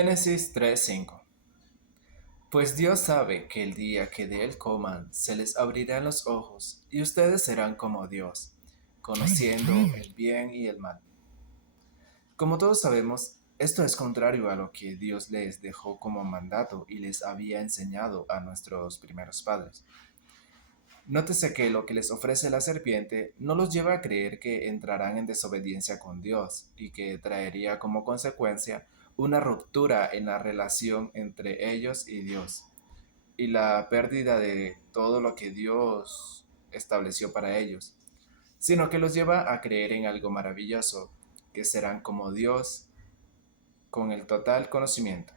Génesis 3:5. Pues Dios sabe que el día que de él coman, se les abrirán los ojos, y ustedes serán como Dios, conociendo el bien y el mal. Como todos sabemos, esto es contrario a lo que Dios les dejó como mandato y les había enseñado a nuestros primeros padres. Nótese que lo que les ofrece la serpiente no los lleva a creer que entrarán en desobediencia con Dios y que traería como consecuencia una ruptura en la relación entre ellos y Dios y la pérdida de todo lo que Dios estableció para ellos, sino que los lleva a creer en algo maravilloso, que serán como Dios con el total conocimiento.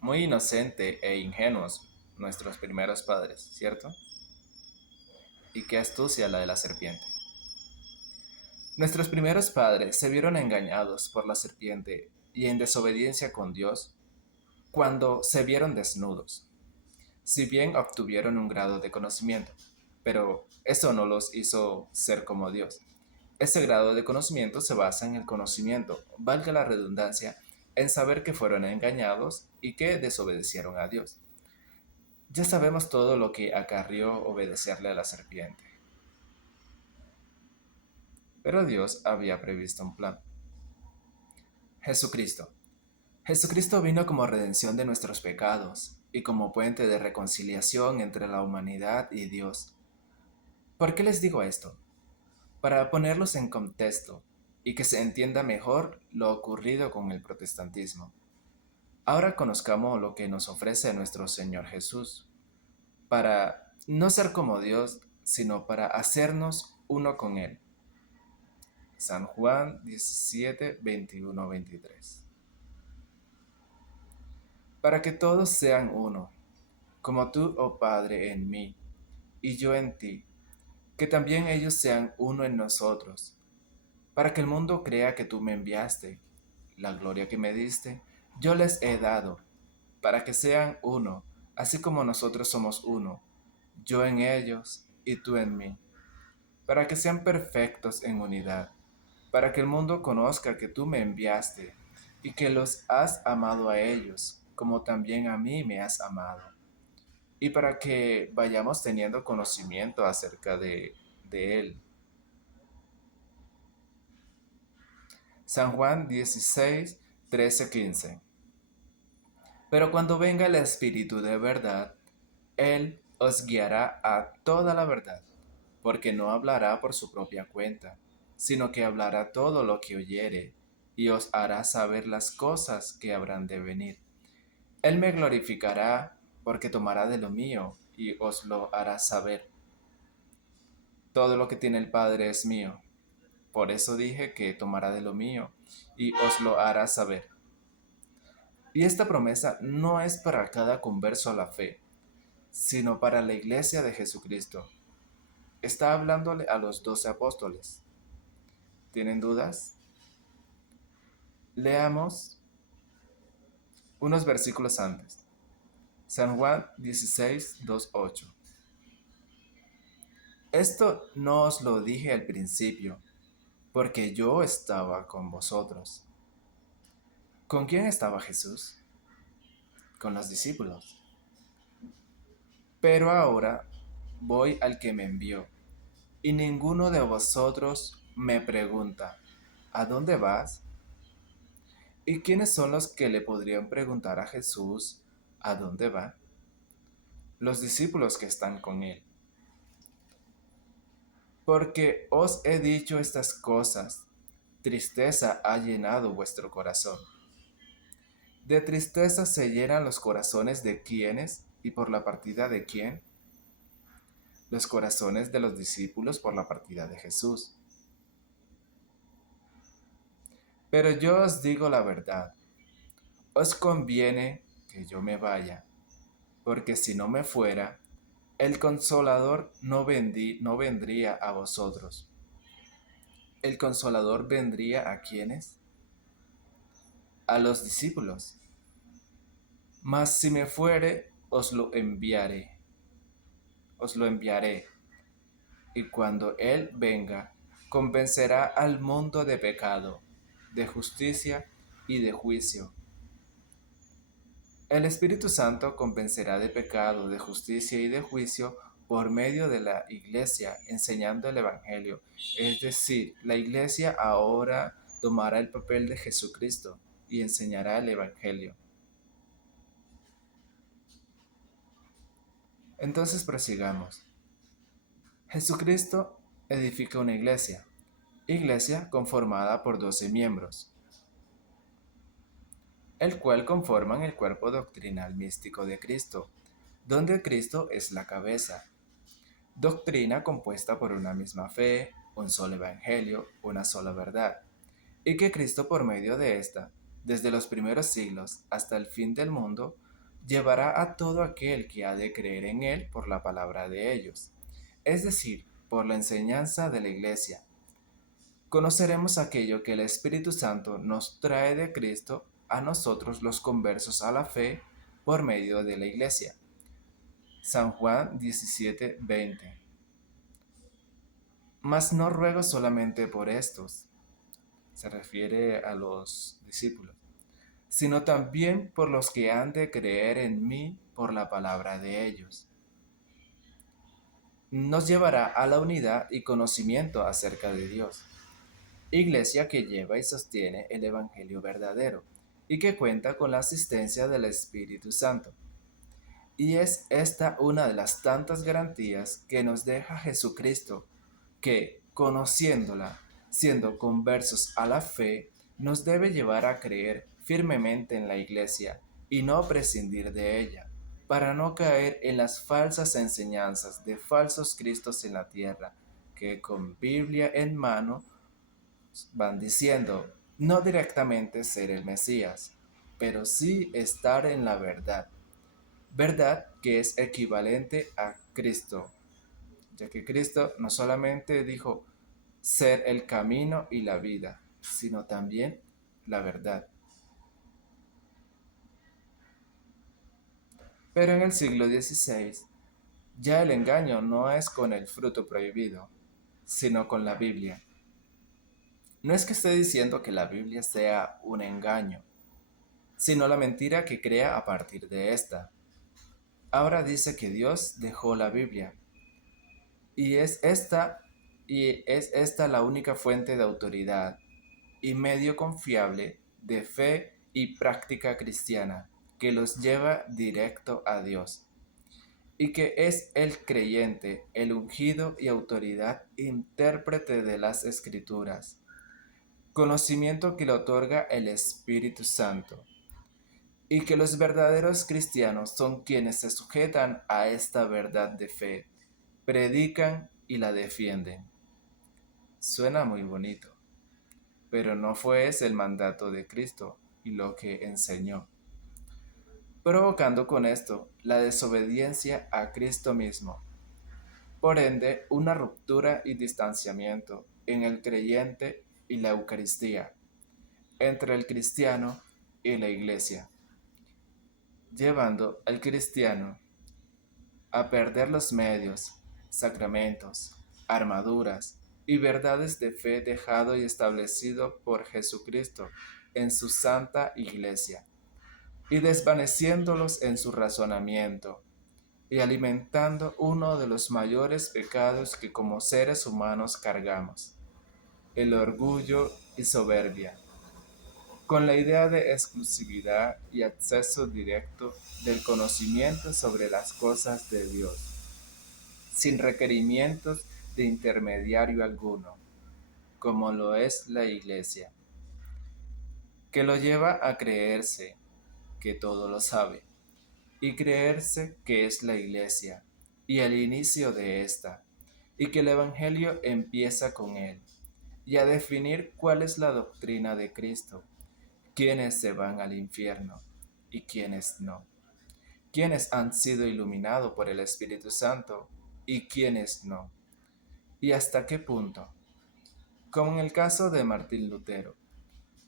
Muy inocente e ingenuos nuestros primeros padres, ¿cierto? Y qué astucia la de la serpiente. Nuestros primeros padres se vieron engañados por la serpiente y en desobediencia con Dios cuando se vieron desnudos, si bien obtuvieron un grado de conocimiento, pero eso no los hizo ser como Dios. Ese grado de conocimiento se basa en el conocimiento, valga la redundancia, en saber que fueron engañados y que desobedecieron a Dios. Ya sabemos todo lo que acarrió obedecerle a la serpiente. Pero Dios había previsto un plan. Jesucristo. Jesucristo vino como redención de nuestros pecados y como puente de reconciliación entre la humanidad y Dios. ¿Por qué les digo esto? Para ponerlos en contexto y que se entienda mejor lo ocurrido con el protestantismo. Ahora conozcamos lo que nos ofrece nuestro Señor Jesús, para no ser como Dios, sino para hacernos uno con Él. San Juan 17, 21, 23. Para que todos sean uno, como tú, oh Padre, en mí, y yo en ti, que también ellos sean uno en nosotros, para que el mundo crea que tú me enviaste. La gloria que me diste, yo les he dado, para que sean uno, así como nosotros somos uno, yo en ellos y tú en mí, para que sean perfectos en unidad, para que el mundo conozca que tú me enviaste y que los has amado a ellos, como también a mí me has amado, y para que vayamos teniendo conocimiento acerca de Él. San Juan 16, 13, 15. Pero cuando venga el Espíritu de verdad, Él os guiará a toda la verdad, porque no hablará por su propia cuenta, sino que hablará todo lo que oyere, y os hará saber las cosas que habrán de venir. Él me glorificará, porque tomará de lo mío, y os lo hará saber. Todo lo que tiene el Padre es mío. Por eso dije que tomará de lo mío, y os lo hará saber. Y esta promesa no es para cada converso a la fe, sino para la iglesia de Jesucristo. Está hablándole a los 12 apóstoles. ¿Tienen dudas? Leamos unos versículos antes. San Juan 16, 2, 8. Esto no os lo dije al principio, porque yo estaba con vosotros. ¿Con quién estaba Jesús? Con los discípulos. Pero ahora voy al que me envió, y ninguno de vosotros me pregunta, ¿a dónde vas? ¿Y quiénes son los que le podrían preguntar a Jesús a dónde va? Los discípulos que están con él. Porque os he dicho estas cosas, tristeza ha llenado vuestro corazón. De tristeza se llenan los corazones de quienes y por la partida de quién. Los corazones de los discípulos por la partida de Jesús. Pero yo os digo la verdad, os conviene que yo me vaya, porque si no me fuera, el Consolador no vendría a vosotros. ¿El Consolador vendría a quiénes? A los discípulos. Mas si me fuere, os lo enviaré. Y cuando Él venga, convencerá al mundo de pecado, de justicia y de juicio. El Espíritu Santo convencerá de pecado, de justicia y de juicio por medio de la Iglesia, enseñando el Evangelio. Es decir, la Iglesia ahora tomará el papel de Jesucristo y enseñará el Evangelio. Entonces prosigamos. Jesucristo edifica una iglesia conformada por 12 miembros, el cual conforman el cuerpo doctrinal místico de Cristo, donde Cristo es la cabeza. Doctrina compuesta por una misma fe, un solo evangelio, una sola verdad, y que Cristo por medio de esta, desde los primeros siglos hasta el fin del mundo, llevará a todo aquel que ha de creer en él por la palabra de ellos, es decir, por la enseñanza de la Iglesia. Conoceremos aquello que el Espíritu Santo nos trae de Cristo a nosotros los conversos a la fe por medio de la Iglesia. San Juan 17:20. Mas no ruego solamente por estos, se refiere a los discípulos, sino también por los que han de creer en mí por la palabra de ellos. Nos llevará a la unidad y conocimiento acerca de Dios. Iglesia que lleva y sostiene el Evangelio verdadero y que cuenta con la asistencia del Espíritu Santo. Y es esta una de las tantas garantías que nos deja Jesucristo, que, conociéndola, siendo conversos a la fe, nos debe llevar a creer firmemente en la Iglesia y no prescindir de ella, para no caer en las falsas enseñanzas de falsos cristos en la tierra, que con Biblia en mano van diciendo, no directamente ser el Mesías, pero sí estar en la verdad. Verdad que es equivalente a Cristo, ya que Cristo no solamente dijo ser el camino y la vida, sino también la verdad. Pero en el siglo XVI, ya el engaño no es con el fruto prohibido, sino con la Biblia. No es que esté diciendo que la Biblia sea un engaño, sino la mentira que crea a partir de esta. Ahora dice que Dios dejó la Biblia, y es esta la única fuente de autoridad y medio confiable de fe y práctica cristiana que los lleva directo a Dios, y que es el creyente, el ungido y autoridad intérprete de las Escrituras, conocimiento que le otorga el Espíritu Santo, y que los verdaderos cristianos son quienes se sujetan a esta verdad de fe, predican y la defienden. Suena muy bonito, pero no fue ese el mandato de Cristo y lo que enseñó, provocando con esto la desobediencia a Cristo mismo. Por ende, una ruptura y distanciamiento en el creyente y la Eucaristía, entre el cristiano y la Iglesia, llevando al cristiano a perder los medios, sacramentos, armaduras y verdades de fe dejado y establecido por Jesucristo en su santa Iglesia, y desvaneciéndolos en su razonamiento, y alimentando uno de los mayores pecados que como seres humanos cargamos, el orgullo y soberbia, con la idea de exclusividad y acceso directo del conocimiento sobre las cosas de Dios, sin requerimientos de intermediario alguno, como lo es la Iglesia, que lo lleva a creerse que todo lo sabe, y creerse que es la Iglesia y el inicio de esta, y que el Evangelio empieza con él, y a definir cuál es la doctrina de Cristo, quiénes se van al infierno y quiénes no, quiénes han sido iluminados por el Espíritu Santo y quiénes no, y hasta qué punto, como en el caso de Martín Lutero,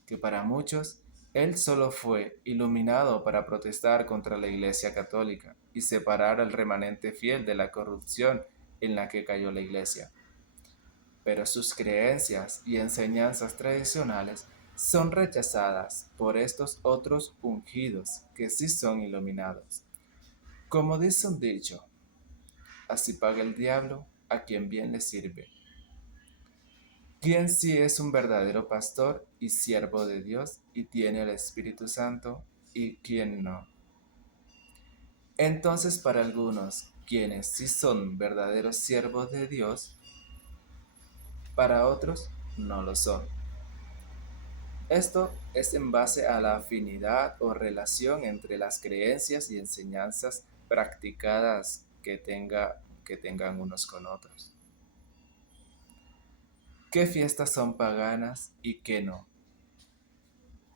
que para muchos él solo fue iluminado para protestar contra la Iglesia Católica y separar al remanente fiel de la corrupción en la que cayó la Iglesia. Pero sus creencias y enseñanzas tradicionales son rechazadas por estos otros ungidos que sí son iluminados. Como dice un dicho, así paga el diablo a quien bien le sirve. ¿Quién sí es un verdadero pastor y siervo de Dios y tiene el Espíritu Santo y quién no? Entonces para algunos, quienes sí son verdaderos siervos de Dios, para otros no lo son. Esto es en base a la afinidad o relación entre las creencias y enseñanzas practicadas que tengan unos con otros. ¿Qué fiestas son paganas y qué no?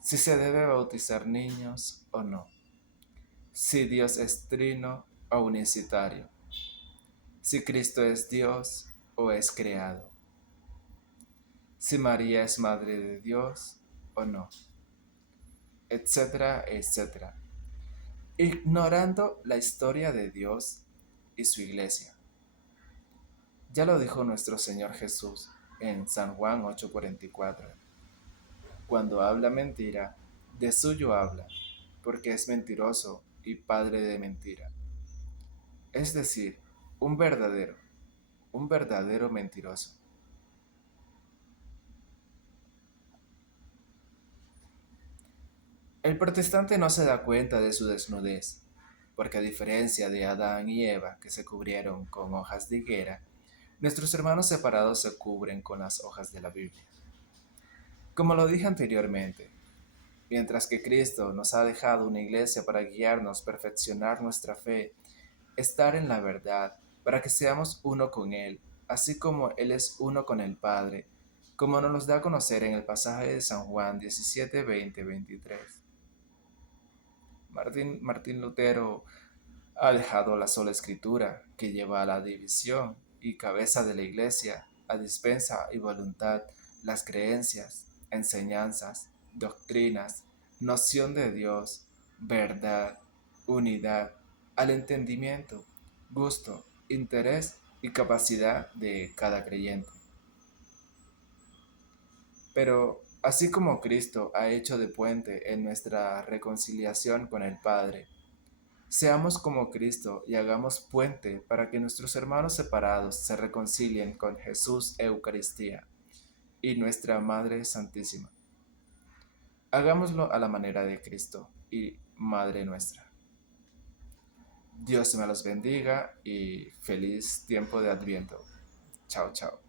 Si se debe bautizar niños o no. Si Dios es trino o unicitario. Si Cristo es Dios o es creado. Si María es madre de Dios o no. Etcétera, etcétera. Ignorando la historia de Dios y su iglesia. Ya lo dijo nuestro Señor Jesús en San Juan 8:44. Cuando habla mentira, de suyo habla, porque es mentiroso y padre de mentira. Es decir, un verdadero, un verdadero mentiroso. El protestante no se da cuenta de su desnudez, porque a diferencia de Adán y Eva, que se cubrieron con hojas de higuera, nuestros hermanos separados se cubren con las hojas de la Biblia. Como lo dije anteriormente, mientras que Cristo nos ha dejado una iglesia para guiarnos, perfeccionar nuestra fe, estar en la verdad, para que seamos uno con Él, así como Él es uno con el Padre, como nos da a conocer en el pasaje de San Juan 17, 20, 23. Martín Lutero ha dejado la sola escritura, que lleva a la división y cabeza de la iglesia, a dispensa y voluntad, las creencias, enseñanzas, doctrinas, noción de Dios, verdad, unidad, al entendimiento, gusto, interés y capacidad de cada creyente. Pero así como Cristo ha hecho de puente en nuestra reconciliación con el Padre, seamos como Cristo y hagamos puente para que nuestros hermanos separados se reconcilien con Jesús Eucaristía y nuestra Madre Santísima. Hagámoslo a la manera de Cristo y Madre nuestra. Dios me los bendiga y feliz tiempo de Adviento. Chao, chao.